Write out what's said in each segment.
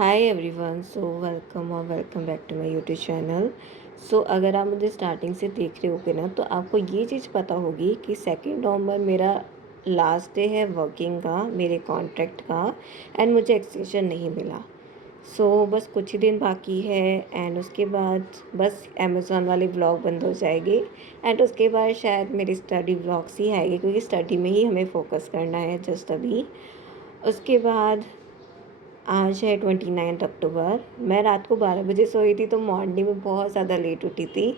Hi everyone, welcome back to my YouTube channel. अगर आप मुझे स्टार्टिंग से देख रहे होगे ना, तो आपको ये चीज़ पता होगी कि 2 नवंबर मेरा लास्ट डे है वर्किंग का, मेरे कॉन्ट्रैक्ट का। एंड मुझे एक्सटेंशन नहीं मिला। बस कुछ ही दिन बाकी है। एंड उसके बाद बस अमेज़ॉन वाले व्लॉग बंद हो जाएंगे। एंड उसके बाद शायद मेरी स्टडी व्लॉग्स ही आएंगे, क्योंकि स्टडी में ही हमें फोकस करना है जस्ट अभी। उसके बाद आज है 29 अक्टूबर। मैं रात को 12 बजे सोई थी, तो मॉर्निंग में बहुत ज़्यादा लेट उठी थी।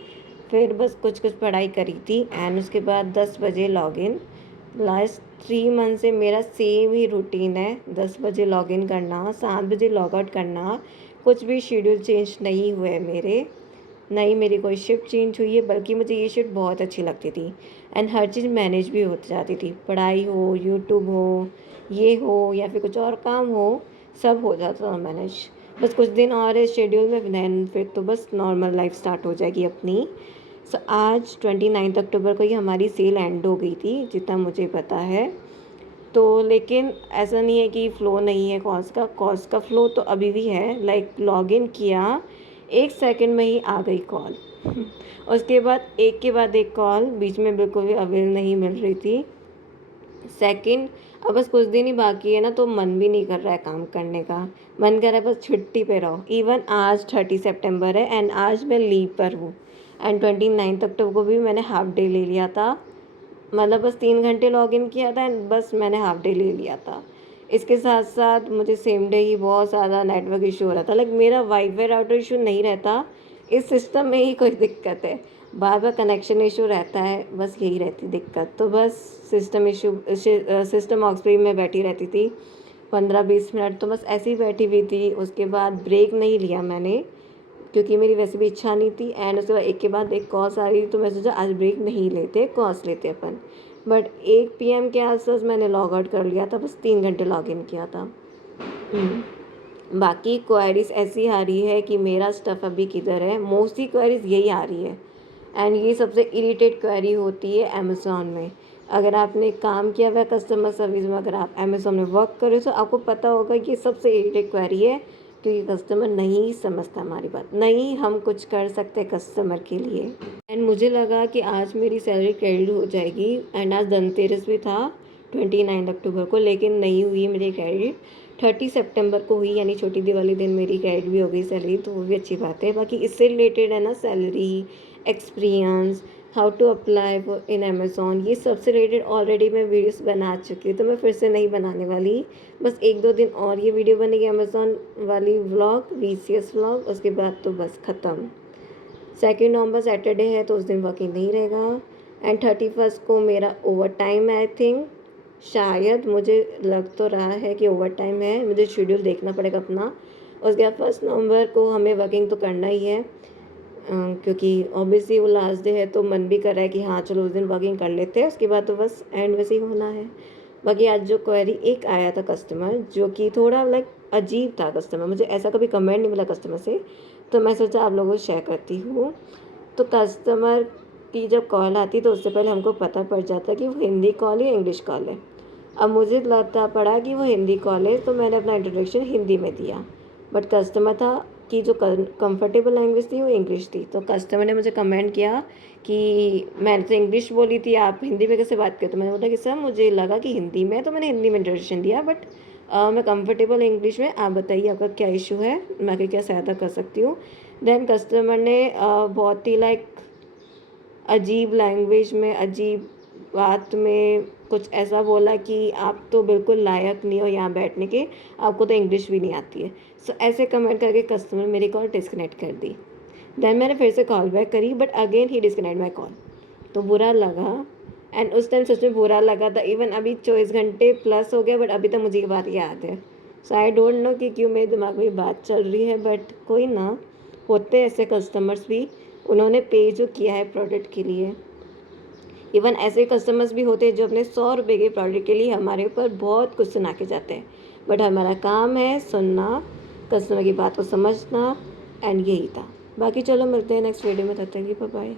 फिर बस कुछ कुछ पढ़ाई करी थी। एंड उसके बाद 10 बजे लॉगिन। लास्ट 3 मंथ से मेरा सेम ही रूटीन है, 10 बजे लॉगिन करना, 7 बजे लॉग आउट करना। कुछ भी शेड्यूल चेंज नहीं हुए मेरे। नहीं मेरी कोई शिफ्ट चेंज हुई है, बल्कि मुझे ये शिफ्ट बहुत अच्छी लगती थी। एंड हर चीज़ मैनेज भी हो जाती थी, पढ़ाई हो, यूट्यूब हो, ये हो या फिर कुछ और काम हो, सब हो जाता था मैनेज। बस कुछ दिन और है शेड्यूल में, दैन फिर तो बस नॉर्मल लाइफ स्टार्ट हो जाएगी अपनी। आज 29 अक्टूबर को ही हमारी सेल एंड हो गई थी, जितना मुझे पता है। लेकिन ऐसा नहीं है कि फ़्लो नहीं है कॉल्स का फ़्लो तो अभी भी है। लाइक लॉगिन किया, 1 सेकंड में ही आ गई कॉल। उसके बाद एक के बाद एक कॉल, बीच में बिल्कुल भी अवेल नहीं मिल रही थी। सेकंड, अब बस कुछ दिन ही बाकी है ना, तो मन भी नहीं कर रहा है काम करने का। मन कर रहा है बस छुट्टी पे रहो। इवन आज 30 सितंबर है एंड आज मैं लीव पर हूँ। एंड 29 अक्टूबर को भी मैंने हाफ डे ले लिया था। मतलब बस 3 घंटे लॉगिन किया था एंड बस मैंने हाफ डे ले लिया था। इसके साथ साथ मुझे सेम डे ही बहुत ज़्यादा नेटवर्क इशू हो रहा था। लाइक मेरा वाईफाई राउटर इशू नहीं रहता, इस सिस्टम में ही कोई दिक्कत है। बार बार कनेक्शन इशू रहता है, बस यही रहती दिक्कत। तो बस सिस्टम इशू, सिस्टम ऑक्सफ्री में बैठी रहती थी 15-20 मिनट, तो बस ऐसे ही बैठी हुई थी। उसके बाद ब्रेक नहीं लिया मैंने, क्योंकि मेरी वैसे भी इच्छा नहीं थी। एंड उसके बाद एक के बाद एक कॉल्स आ रही थी, तो मैं सोचा आज ब्रेक नहीं लेते, कॉल्स लेते अपन। बट 1 PM के आसपास मैंने लॉग आउट कर लिया था, बस 3 घंटे लॉग इन किया था। बाकी क्वेरीज ऐसी आ रही है कि मेरा स्टफ़ अभी किधर है, मोस्टली क्वेरीज यही आ रही है। एंड ये सबसे इरिटेट क्वेरी होती है अमेज़ॉन में। अगर आपने काम किया हुआ है कस्टमर सर्विस में, अगर आप अमेज़ॉन में वर्क कर रहे हो, तो आपको पता होगा कि सबसे इरिटेट क्वेरी है, क्योंकि कस्टमर नहीं समझता हमारी बात, नहीं हम कुछ कर सकते कस्टमर के लिए। एंड मुझे लगा कि आज मेरी सैलरी क्रेडिट हो जाएगी। एंड आज धनतेरस भी था 29 अक्टूबर को, लेकिन नहीं हुई मेरी क्रेडिट। 30 सितंबर को हुई, यानी छोटी दिवाली दिन मेरी क्रेडिट भी हो गई सैलरी, तो वो भी अच्छी बात है। बाकी इससे रिलेटेड है ना, salary, experience, how to apply in Amazon, ये सबसे रिलेटेड ऑलरेडी मैं वीडियोस बना चुकी हूँ, तो मैं फिर से नहीं बनाने वाली। बस 1-2 दिन और ये वीडियो बनेगी अमेज़ॉन वाली व्लॉग, VCS व्लॉग, उसके बाद तो बस ख़त्म। 2 नवंबर सैटरडे है, तो उस दिन वर्किंग नहीं रहेगा। एंड 31 को मेरा ओवर टाइम है, आई थिंक, शायद मुझे लग तो रहा है कि ओवर टाइम है, मुझे शेड्यूल देखना पड़ेगा अपना। उसके बाद 1 नवंबर को हमें वर्किंग तो करना ही है, क्योंकि ऑब्वियसली वो लास्ट डे है, तो मन भी कर रहा है कि हाँ चलो उस दिन वर्किंग कर लेते हैं। उसके बाद तो बस एंड वैसे ही होना है। बाकी आज जो क्वेरी एक आया था कस्टमर, जो कि थोड़ा लाइक अजीब था कस्टमर, मुझे ऐसा कभी कमेंट नहीं मिला कस्टमर से, तो मैं सोचा आप लोगों को शेयर करती हूँ। तो कस्टमर की जब कॉल आती, तो उससे पहले हमको पता पड़ जाता कि वो हिंदी कॉल या इंग्लिश कॉल है। अब मुझे लगता पड़ा कि वो हिंदी कॉल है, तो मैंने अपना इंट्रोडक्शन हिंदी में दिया। बट कस्टमर था कि जो कंफर्टेबल लैंग्वेज थी वो इंग्लिश थी। तो कस्टमर ने मुझे कमेंट किया कि मैंने तो इंग्लिश बोली थी, आप हिंदी में कैसे बात करते। तो मैंने बोला कि सर मुझे लगा कि हिंदी में, तो मैंने हिंदी में इंट्रोडक्शन दिया, बट मैं कंफर्टेबल इंग्लिश में, आप बताइए आपका क्या इशू है, मैं आपकी क्या सहायता कर सकती हूँ। देन कस्टमर ने बहुत ही लाइक अजीब लैंग्वेज में, अजीब बात में कुछ ऐसा बोला कि आप तो बिल्कुल लायक नहीं हो यहाँ बैठने के, आपको तो इंग्लिश भी नहीं आती है। ऐसे कमेंट करके कस्टमर मेरी कॉल डिस्कनेक्ट कर दी। देन मैंने फिर से कॉल बैक करी, but again he disconnect my call. तो बुरा लगा। एंड उस टाइम सच में बुरा लगा था। इवन अभी 24 घंटे प्लस हो गए, बट अभी तक मुझे ये बात याद है। आई डोंट नो कि क्यों मेरे दिमाग में ये बात चल रही है, बट कोई ना, होते ऐसे कस्टमर्स भी, उन्होंने पे जो किया है प्रोडक्ट के लिए। इवन ऐसे कस्टमर्स भी होते हैं जो अपने 100 रुपये के प्रोडक्ट के लिए हमारे ऊपर बहुत कुछ सुना के जाते हैं, बट हमारा काम है सुनना, कस्टमर की बात को समझना। एंड यही था। बाकी चलो मिलते हैं नेक्स्ट वीडियो में, तब तक की बाय बाय।